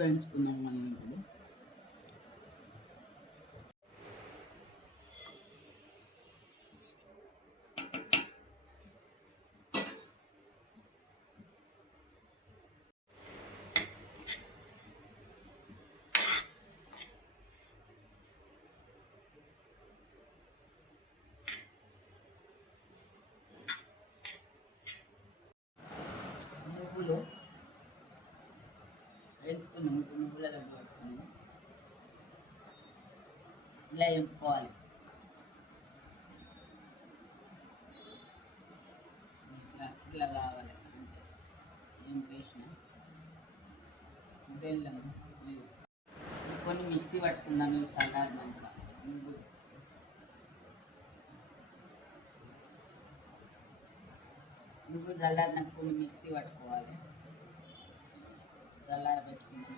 వేయించుకుందాం మనం ఇప్పుడు. నువ్వులు వేయించుకున్నాము. నువ్వుల లడ్డు పట్టుకున్నాము. ఇలా వేపుకోవాలి. ఇట్లా కావాలి అంటే ఏం వేసిన బెల్లం కొన్ని మిక్సీ పట్టుకుందాం. ఇవి చల్లారినాక నువ్వు చల్లారినాక కొన్ని మిక్సీ పట్టుకోవాలి. చల్లారి పెట్టుకుందాం.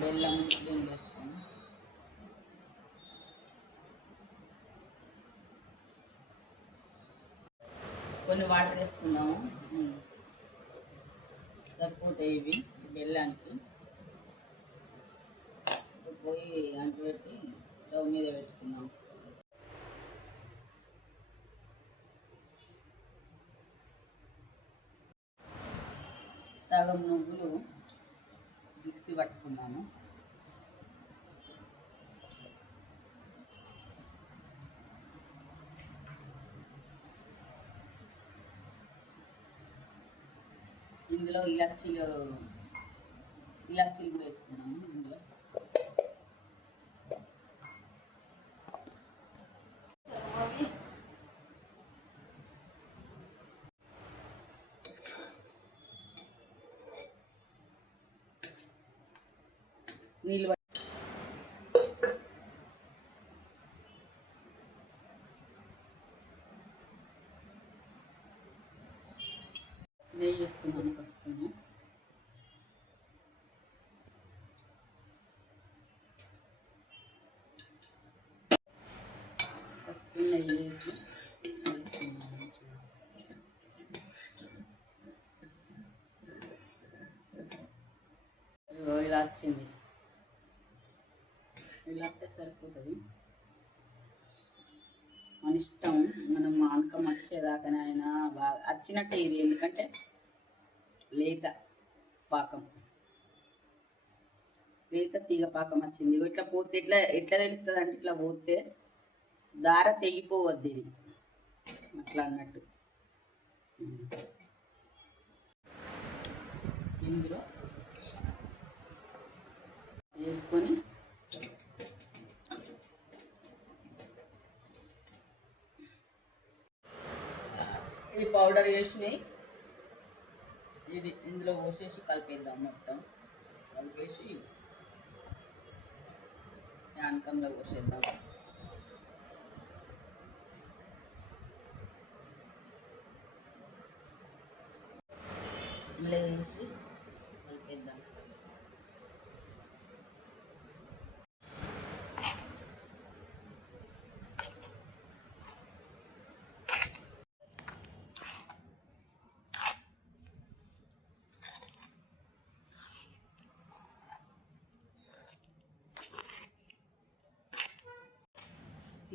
బెల్లం క్లీన్ చేస్తాను. కొన్ని వాటర్ వేసుకుందాము. సరిపోతాయి ఇవి బెల్లానికి. పొయ్యి అంటుపెట్టి స్టవ్ మీద పెట్టుకుందాం. సగం నువ్వులు మిక్సీ పట్టుకుందాము. ఇందులో ఇలాచీలు కూడా వేసుకున్నాము. ఇందులో నీళ్ళు నెయ్యి వేసుకున్నాను. వస్తున్నాను. పసుపు నెయ్యి వేసి కలుపుకున్నాను. ఇలా వచ్చింది. ఇలా వస్తే సరిపోతుంది. మన ఇష్టం. మనం మానకం వచ్చేదాకానైనా బాగా వచ్చినట్టే ఇది. ఎందుకంటే లేత పాకం, లేత తీగ పాకం వచ్చింది. ఇట్లా పోతే ఎట్లా తెలుస్తుంది అంటే ఇట్లా పోతే దార తెగిపోవద్దు ఇది అట్లా అన్నట్టు. ఇందులో వేసుకొని ఈ పౌడర్ వేసినాయి ఇది ఇందులో పోసేసి కలిపేద్దాం. మొత్తం కలిపేసి యానకంలో పోసేద్దాం. ఇలా వేసి కలిపేద్దాం.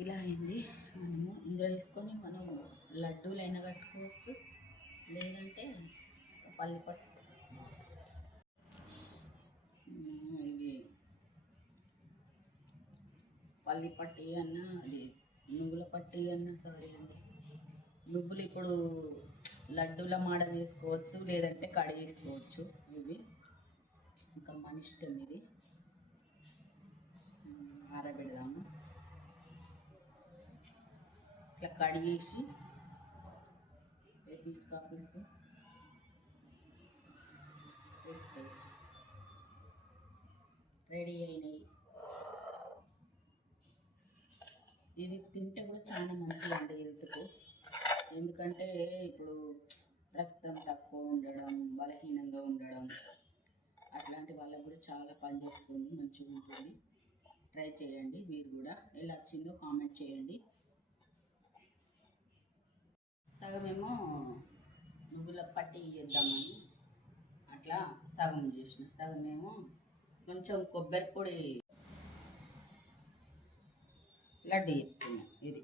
ఇలా అయింది. మనము ఇందులో వేసుకొని మనం లడ్డూలైనా కట్టుకోవచ్చు, లేదంటే పల్లి పట్టు ఇది పల్లి పట్టి అన్న అది నువ్వుల పట్టి అన్న సారీ అండి. నువ్వులు ఇప్పుడు లడ్డూల మాడ చేసుకోవచ్చు, లేదంటే కడి చేసుకోవచ్చు. ఇవి ఇంకా మన ఇష్టం. ఇది ఆరబెడదాము. ఇట్లా కడిగేసి పీస్ కాపీస్ వేసుకోవచ్చు. రెడీ అయినాయి. ఇది తింటే కూడా చాలా మంచిదండి హెల్త్కు. ఎందుకంటే ఇప్పుడు రక్తం తక్కువ ఉండడం, బలహీనంగా ఉండడం అట్లాంటి వాళ్ళకు కూడా చాలా పనిచేస్తుంది, మంచిగా ఉంటుంది. ట్రై చేయండి మీరు కూడా. ఎలా వచ్చిందో కామెంట్ చేయండి. సగమేమో నువ్వుల పట్టి చేద్దామని అట్లా సగం చేసిన సగం ఏమో కొంచెం కొబ్బరి పొడి లడ్డు చేస్తున్నా. ఇది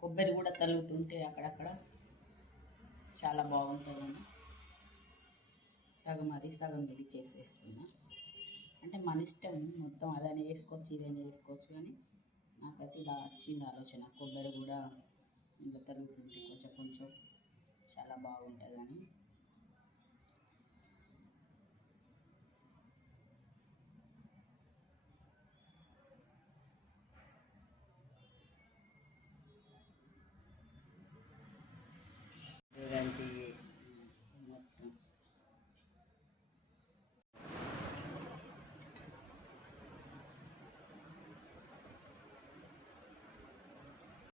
కొబ్బరి కూడా తలుగుతుంటే అక్కడక్కడ చాలా బాగుంటుందని సగం అది సగం ఇది చేసేస్తున్నా. అంటే మన ఇష్టం, మొత్తం అదైనా చేసుకోవచ్చు ఇదైనా చేసుకోవచ్చు, కానీ నాకైతే ఇలా వచ్చింది ఆలోచన. కొబ్బరి కూడా ఇంకా తరుగుతుంటే కొంచెం కొంచెం చాలా బాగుంటుందని